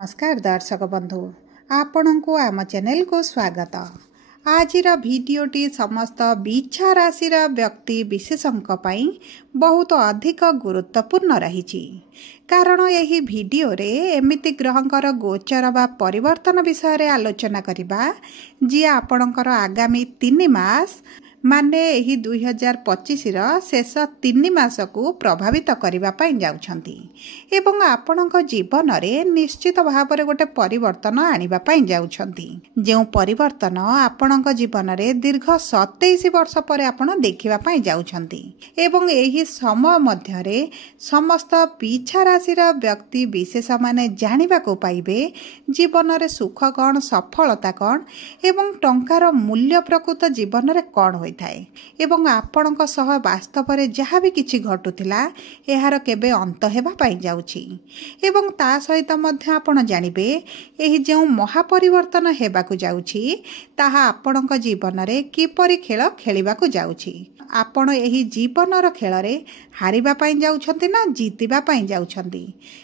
नमस्कार दर्शक बंधु आपण को आम चैनल को स्वागत। आज भिडटी समस्त बिच्छा राशि व्यक्ति विशेषों बहुत अधिक गुरुत्वपूर्ण रही कारण यही भिडियो रे एमिति ग्रहंकर गोचर बा परिवर्तन विषय आलोचना करबा जी आपणकर आगामी 3 मास माने यही 2025 शेष 3 मास को प्रभावित करने जाउछंती एवं आपणक जीवन रे निश्चित भाव रे गोटे परिवर्तन आनिबा जाउछंती जो परिवर्तन आपणक जीवन रे दीर्घ 27 वर्ष पर आपण देखिबा जाउछंती एवं एही समय मध्य रे समस्त पिछा राशि व्यक्ति विशेष माने जानिबा को पाइबे जीवन रे सुख कौन सफलता कौन एवं टंकार मूल्य प्रकृत जीवन रे कौन होई थाए एवं आपणक सह वास्तव रे जहाँ भी किछि घटुथिला एहार केबे अंत हेबा पाई जाउछि एवं ता सहित मध्य आपण जानिबे एही जे महापरिवर्तन हेबाकु जाउछि ताहा आपणक जीवन रे किपरि खेल खेलिबाकु जाउछि आपण एही जीवनर खेल रे हारिबा पाई जाउछंती ना जीतिबा पाई जाउछंती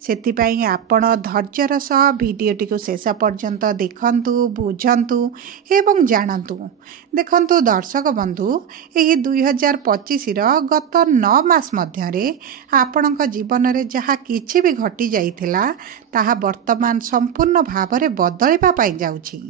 सेथिपाई आपण धैर्यर सह भिडियोटी को शेष पर्यंत देखंतु बुझंतु एवं जानंतु। देखंतु दर्शक बंधु एही 2025 गत 9 मास मध्य रे आपणक जीवन रे जहाँ किछि भी घटी जाइथिला ताहा वर्तमान संपूर्ण भाव रे बदलिबा पाई जाउछि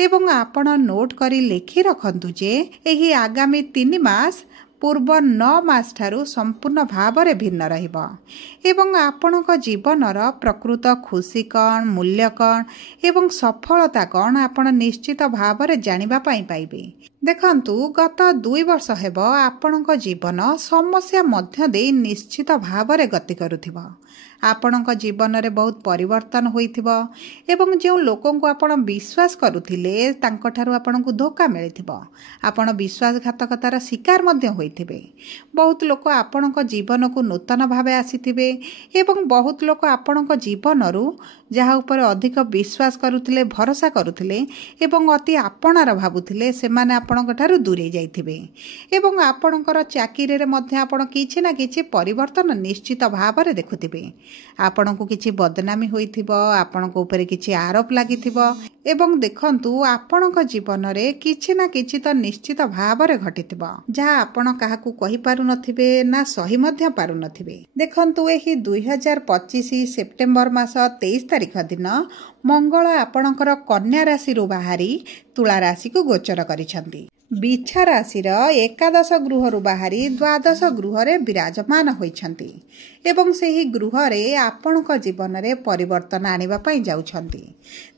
एवं आपण नोट करी लेखि रखंतु जे एही आगामी 3 मास पूर्व 9 मास ठारू संपूर्ण भाव रे भिन्न रहिबा एवं आपणक जीवनर प्रकृत खुशी कौन मूल्य कौन एवं सफलता कौन आपण निश्चित भाव रे जानिबा पाई पाइबे। देखंतु गत 2 वर्ष हेब आपणक जीवन समस्या मध्य दे निश्चित भाव रे गति करुथिबा आपणक जीवन रे बहुत परिवर्तन होइथिबा एवं जो लोकों को आपण विश्वास करुथिले तांको ठारू आपणको धोखा मिलिथिबा आपण विश्वासघातकतार शिकार मध्य होइथिबे बहुत लोक आपणक जीवन को नूतन भावे आसीथिबे एवं बहुत लोक आपणक जीवन रु जहा ऊपर अधिक विश्वास करुथिले भरोसा करुथिले एवं अति आपणार भाबुथिले से माने आपणक ठारू दूरे जाइथिबे एवं आपणकर चाकिरी रे मध्य आपण किछि ना किछि परिवर्तन निश्चित भाव रे देखुथिबे आपणको किछि बदनामी होइथिबो आपणको ऊपर किछि आरोप लागिथिबो एवं देखंतु आपणक जीवन रे किछि ना किछि तो निश्चित भाव रे घटिथिबो जहा आपण काहाकू कहि पारु नथिबे ना सही मध्य पारु नथिबे। देखंतु एही 2025 सेप्टेम्बर मास 23 तारिख दिन मंगल आपणकर कन्या राशि रु बाहरी तुला राशि को गोचर करिसंती बिच्छा राशि एकादश गृह रु बाहरी द्वादश गृह रे विराजमान होइछंती एवं सेही गृह रे आपणक जीवन रे परिवर्तन आनिबा पई जाउछंती।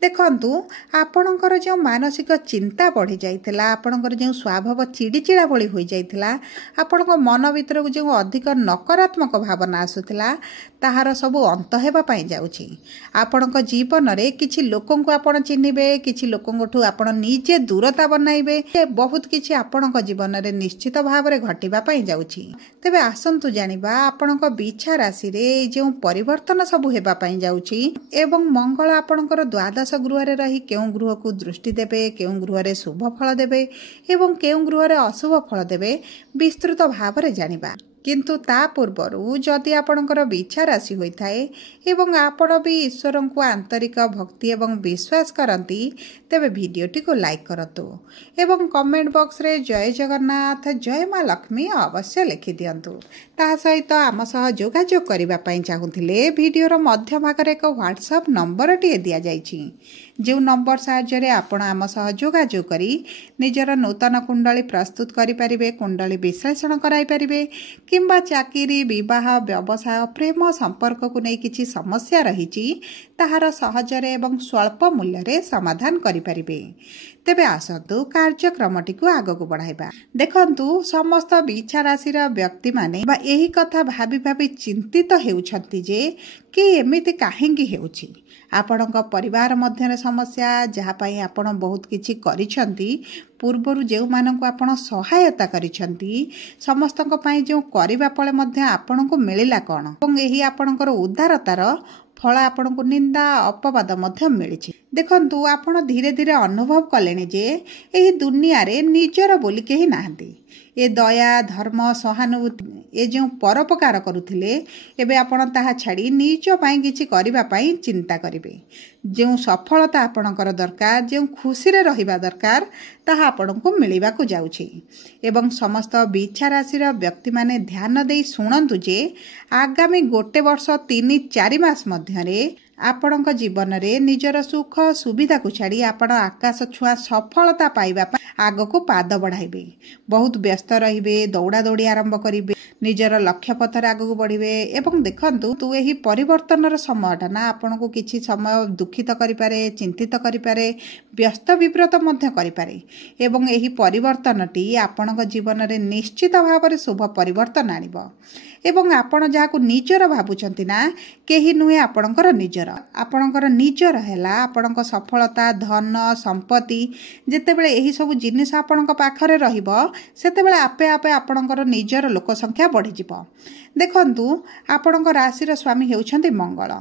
देखंतु आपणकर जो मानसिक चिंता बढ़ी जाइथिला आपणकर जो स्वभाव चिड़चिड़ा भली होई जाइथिला आपणक मन भीतर जो अधिक नकारात्मक भावना आसुथिला ताहार सब अंत हेबा पई जाउछि आपणक जीवन रे किछि लोकन को आपण चिन्हिबे किछि लोकन ठु आपण निजे दूरता बनाइबे बहुत किछि आपणक जीवन रे निश्चित भाव रे घटिबा पई जाउछि। तेबे आसंतु जानिबा आपणक बिच्छा राशि रे जो परिवर्तन सब हेबा पई जाउछि एवं मंगल आपणकर द्वादश गृह रे रही केउ गृह को दृष्टि देबे केउ गृह रे शुभ फल देबे एवं केउ गृह रे अशुभ फल देबे विस्तृत भाव रे जानिबा किंतु ता पूर्वरु जदि आपणकर बिच्छा राशि होई थाए एवं आपण भी ईश्वर को आंतरिक भक्ति एवं विश्वास करती तेबे भिडियोटी को लाइक करतु एवं कमेंट बॉक्स रे जय जगन्नाथ जय माँ लक्ष्मी अवश्य लिखि दियंतु। ता सहित आम सह जोगाजोग करबा पई चाहुथिले भिडियोर मध्य भाग रे एक व्हाट्सएप नंबर टी दिया जाइछि जो नंबर साहाय्य आपण आम सह जोगाजोग करी निजर नूतन कुंडली प्रस्तुत करि परिबे कुंडली विश्लेषण कराई परिबे किंबा चाकिरी विवाह व्यवसाय प्रेम संपर्क को नहीं किछि समस्या रही ताहार सहजरे एवं स्वल्प मूल्य रे समाधान करि परिबे। तेबे आसतु कार्यक्रमटी को आग को बढ़ाइबा। देखंतु समस्त बिच्छा राशि व्यक्ति माने बा एही कथा भाबी भाबी चिंतित हेउछंती जे कि एमिति काहेंगी हेउछि आपणक परिवार मध्य समस्या जहाँ पाई आपण बहुत किछि करिछंती पूर्वरु जेउ मानक आपण सहायता करिछंती समस्तक पाई जो करिबा पळे मध्य आपणको मिलिला कोन एवं एही आपणकर उद्धारतार फल आपण को निंदा अपवाद मध्य मिली। देखंतु आपण धीरे धीरे अनुभव कलेनी जे एही दुनिया रे निजर बोली केही नाहंती ए दया धर्म सहानुभूति ए जो परोपकार करुथिले एबे आपण ताहा छाड़ी निज पई किछि करिबा पई चिंता करिवे। जो सफलता आपणकर दरकार जो खुशी रे रहिबा दरकार ताहा आपणको मिलिबा को जाउछि। एवं समस्त बिच्छा राशि व्यक्ति माने ध्यान देई सुनंतु जे आगामी गोटे वर्ष 3-4 मास मध्यरे आपणक जीवन रे निजर सुख सुविधा को छाड़ी आपण आकाश छुआ सफलता पाइबा आग को पाद बढ़ाइबे। बहुत व्यस्त रहिबे, दौड़ा दौड़ी आरंभ करिवे, निजर लक्ष्य पथर आग को बढ़िबे। एवं देखंतु तू एही परिवर्तनर समयटा ना आपण को किछि समय दुखित करि पारे, चिंतित करि पारे, व्यस्त विब्रत मध्य करि पारे। एवं एही परिवर्तनटी आपणक जीवन रे निश्चित भाव शुभ परिवर्तन आनिबो। एवं आपण जाहाकु निजर भाबुचंती ना केही नुहे आपणकर निजर। आपणकर निजर हैला आपणक सफलता, धन, संपत्ति। जेतेबेले एही सब जिनिस आपणक पाखरे रहिबो सेतेबेले आपे आपे आपणकर निजर लोक संख्या बढ़ी जिवो। देखंतु आपणक राशि स्वामी हेउछंती मंगल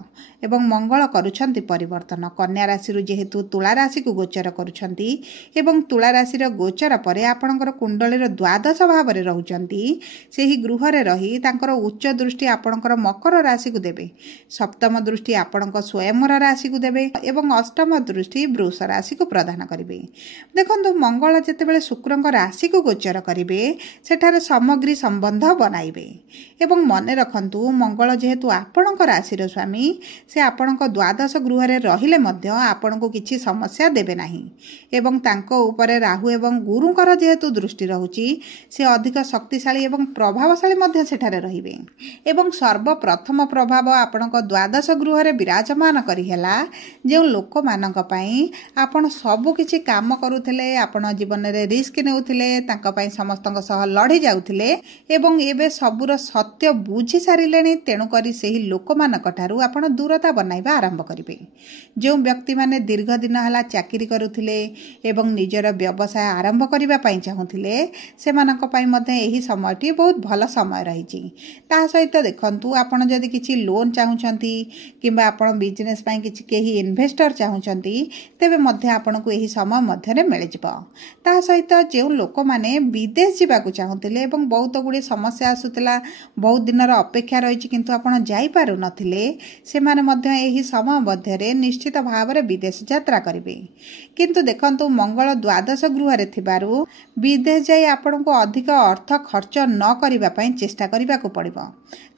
एवं मंगल करुछंती परिवर्तन। कन्या राशि जेहेतु तुला राशि को गोचर करुछंती एवं तुला राशि गोचर परे आपणकर कुंडलीर द्वादश भाव रे रहुचंती। सेही गृह रे रही तांकर उच्च दृष्टि आपणकर मकर राशि को देबे, सप्तम दृष्टि आपणक स्वयंवर राशि को देबे एवं अष्टम दृष्टि वृष राशि को प्रदान करिवे। देखंतु मंगल जेतेबेले शुक्रक राशि को गोचर करिवे सेठारे सामग्री संबंध बनाइबे। एवं मने रखंतु मंगल जेहेतु आपणक राशि स्वामी से आपणक द्वादश गृह रे रहिले मध्य आपणको किछि समस्या देबे नाही। एवं तांको ऊपर राहु एवं गुरुकर जेहेतु दृष्टि रहुची से अधिक शक्तिशाली एवं प्रभावशाली मध्य सेठारे रहिबे। एवं सर्वप्रथम प्रभाव आपणक द्वादश गृह रे विराजमान करी हेला जे लोक मानक पई आपण सब किछि काम करूथिले, आपण जीवन रे रिस्क नेउथिले, तांका पई समस्तक सह लढी जाउथिले एवं एबे सबुर सत्य बुझी सारिलेनी। तेणु करी सेही लोक मानक ठारू आपण दूरता बनाइबा आरंभ करिवे। जो व्यक्ति माने दीर्घ दिन हला चाकरी करूथिले एवं निजर व्यवसाय आरंभ करिबा पई चाहुथिले सेमानक पई मध्ये एही समयटी बहुत भल समय रहिछि। ता सहित देखंतु आपण जदि किछि लोन चाहुचंती किबा आपण बिजनेस पई किछि केही इन्वेस्टर चाहुचंती तेबे मध्ये आपणको एही समय मध्ये रे मिलि जिवो। ता सहित जे लोक माने विदेश जिबा को चाहुथिले एवं बहुत गुडी समस्या आसुतला, बहुत दिनर अपेक्षा रहिछि किंतु आपण जाई पारु नथिले सेमाने मध्ये एही समय मध्ये रे निश्चित भाव रे विदेश यात्रा करिवे। किंतु देखंतु मंगल द्वादश गृह रे थिबारु विदेश जाई आपणको अधिक अर्थ खर्च न करिबा पई चेष्टा करिबा को पड़िबो।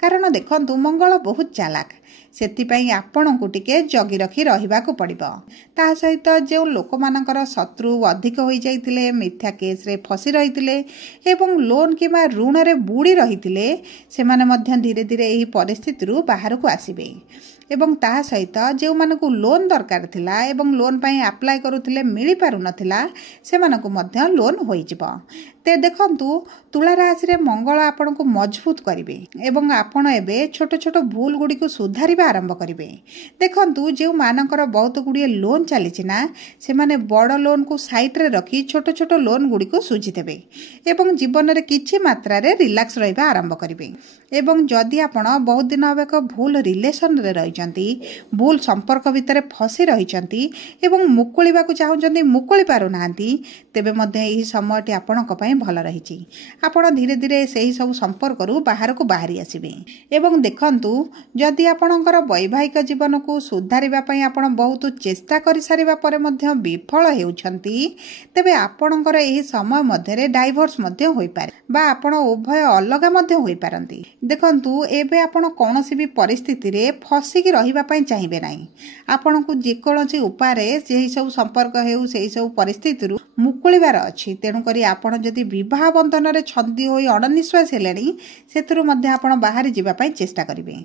कारण देखंतु मंगल बहुत चालाक, सेतिपई आपणको टिके जगी रखी रहिबा को पड़िबो। ता सहित जे लोक मानकर शत्रु अधिक होई जाइतिले, मिथ्या केस रे फसी रहितिले एवं लोन किबा ऋण रे बुडी रहितिले सेमाने मध्ये धीरे धीरे एही परिस्थिति रु बाहर को आसीबे। एवं ता सहित जो मानकु लोन दरकार थिला एवं लोन पई अप्लाई करूथिले मिली पारु नथिला सेमानकु मध्ये लोन होई जिवो। ते देखंतु तुला राशि रे मंगल आपनको मजबूत करिवे एवं आपण एबे छोट छोट भूल गुडी को सुधारिबा आरंभ करिवे। देखंतु जे मानकर बहुत गुडी लोन चली ना से माने बड़ लोन को साइड रे रखी छोट छोट लोन गुडी को सुझी देबे एवं जीवन रे किछि मात्रा रे रिलैक्स रहिबा आरंभ करिवे। एवं जदि आपण बहुत दिन अब एक भूल रिलेशन रे रहिचंती, भूल संपर्क भितर फसी रहिचंती एवं मुकुलिबा को चाहुचंती मुकुली पारु नांती तेबे मध्ये एही समयटी आपणक पई भल रहिछि। आपण धीरे धीरे सेही सब संपर्क रु बाहर को बाहरी आसीबे। एवं देखंतु जदि आपणकर वैवाहिक जीवन को सुधारिबा पई आपण बहुत चेष्टा करि सारिबा परे मध्ये विफल हेउछंती तेबे आपणकर एही समय मध्ये रे डाइवोर्स मध्ये होई पारे बा आपण उभय अलगा मध्ये होई पारंती। देखंतु एबे आपण कोनोसी भी परिस्थिति रे फसी की रहिबा पई चाहिबे नाही। आपण को जे कोनोसी उपाय रे सेही सब संपर्क हेउ सेही सब परिस्थिति रु मुकुलिबार अछि। तेणु करी आपण जदि विवाह बंधन रे छंदी होई अणनिश्वास हेलेनी सेतरु मध्ये आपण बाहरी जिबा पई चेष्टा करिवे।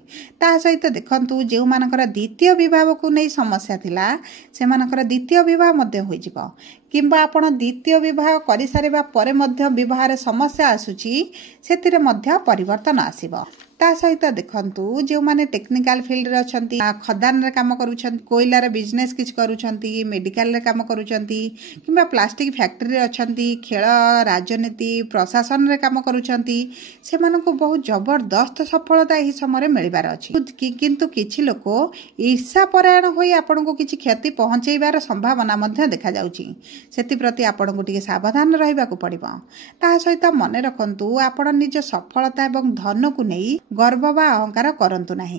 ता सहित देखंतु जे मानकर द्वितीय विवाह को नै समस्या थिला से मानकर द्वितीय विवाह मध्ये होई जिवो किंबा आपण द्वितीय विवाह करि सारिबा परे मध्ये विवाह रे समस्या आसुची सेतिरे मध्ये परिवर्तन आसीबो। ता सहित देखंतु जो माने टेक्निकल फील्ड रे अछंती खदान रे काम करूछंती कोयला रे बिजनेस किछ करूछंती मेडिकल रे काम करूछंती किबा प्लास्टिक फैक्ट्री रे अछंती खेल राजनीति प्रशासन रे काम करूछंती से मानको बहुत जबरदस्त सफलता एही समय रे मिलिबार अछि किंतु किछि लोक ईर्षा परायण होई आपन को किछि क्षति पहुंचेबार संभावना मध्य देखा जाउची सेति प्रति आपन को टिके सावधान रहइबा को पड़िबो ता सहित मने रखंतु आपन निज सफलता एवं धन को नहीं गर्व बा अहंकार करंतु नाही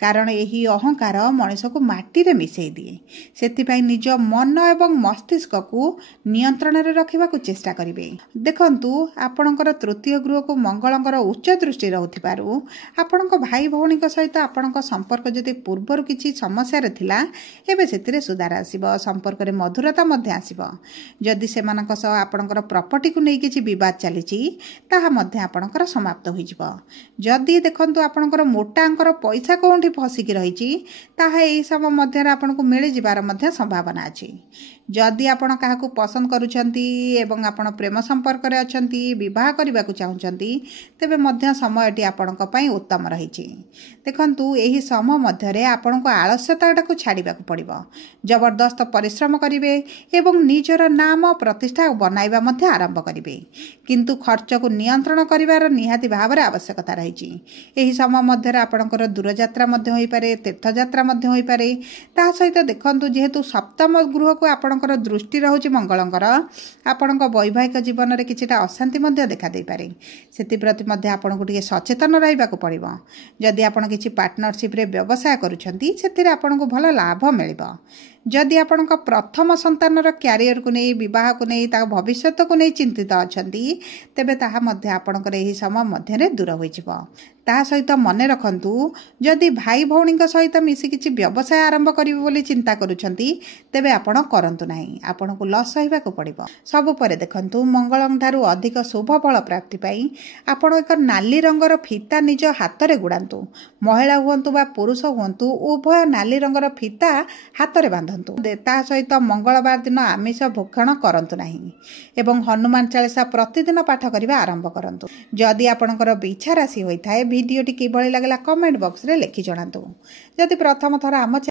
कारण यही अहंकार मनुष्य को माटी रे मिसई दिए सेति निज मन एवं मस्तिष्क को नियंत्रण रे रखिबा को चेष्टा करिवे देखंतु आपणकर तृतीय गृह को मंगलकर उच्च दृष्टि रहउथिबारु आपणक भाई भौणी सहित आपणक संपर्क जदि पूर्वर किछि समस्या रे थिला एबे सेतिरे सुधार आसीबो संपर्क रे मधुरता मध्ये आसीबो जदि सेमानक सह आपणकर प्रॉपर्टी को नै किछि विवाद चलीछि ताहा मध्ये आपणकर समाप्त होई जिवो जदि देखंतु आपणकर मोटा अंकर पैसा कोंठी फसिकी रहिछि ताहा एही समय मध्ये आपनको मिलि जिबार मध्ये संभावना अछि जदि आपण काहाकू पसंद करूछंती एवं आपण प्रेम संपर्क रे अछंती विवाह करबा को चाहुछंती तेबे मध्य समयटी आपणक पई उत्तम रहिछि देखंतु एही समय मध्ये रे आपणको आलस्यताटा को छाडिबा को पड़िबो जबरदस्त परिश्रम करिवे एवं निजर नाम प्रतिष्ठा बनाइबा मध्ये आरंभ करिवे किंतु खर्च को नियंत्रण करिवार निहाती भाव रे आवश्यकता रहिछि एही समय मध्ये रे आपणकर दूर यात्रा मध्ये होई पारे तीर्थ यात्रा मध्ये होई पारे ता सहित देखंतु जेहेतु सप्तम गृह को आपणकर दृष्टि रहउछि मंगलंकर आपणक वैवाहिक जीवन रे किछिटा अशांति मध्ये देखा देई पारे सेति प्रति मध्ये आपणको टिके सचेतन रहिबा को पड़िबो जदि आपण किछि पार्टनरशिप रे व्यवसाय करूछंती सेतिरे आपणको भलो लाभ मिलिबो जदि आपणक प्रथम संतानर क्यारियर को नहीं विवाह को नहीं ता भविष्यत को नहीं चिंतित अछंती तेबे ताहा मध्ये आपणकर एही समय मध्ये रे दूर होई जिवो ता सहित मने रखंतु जदि भाई भौणी सहित मिसी किछि व्यवसाय आरंभ करिवे बोली चिंता करूछंती तेबे आपण करंतु नाही आपण को लॉस सहिबा को पड़िबो सब परे देखंतु मंगलं ठारू अधिक शुभ फल प्राप्ति पाई आपण एक नाली रंगर फीता निज हाथ रे गुडांतु महिला हुंतु बा पुरुष हुंतु उभय नाली रंगर फीता हाथ रे बांधंतु ता सहित मंगलवार दिन आमिष भक्षण करंतु नाही एवं हनुमान चालीसा प्रतिदिन पाठ करिबा आरंभ करंतु जदि आपणकर इच्छा राशि होई थाए भिडियोटी किभଳି लागला कमेंट बॉक्स रे लिखि जणातु जदि प्रथम थर आम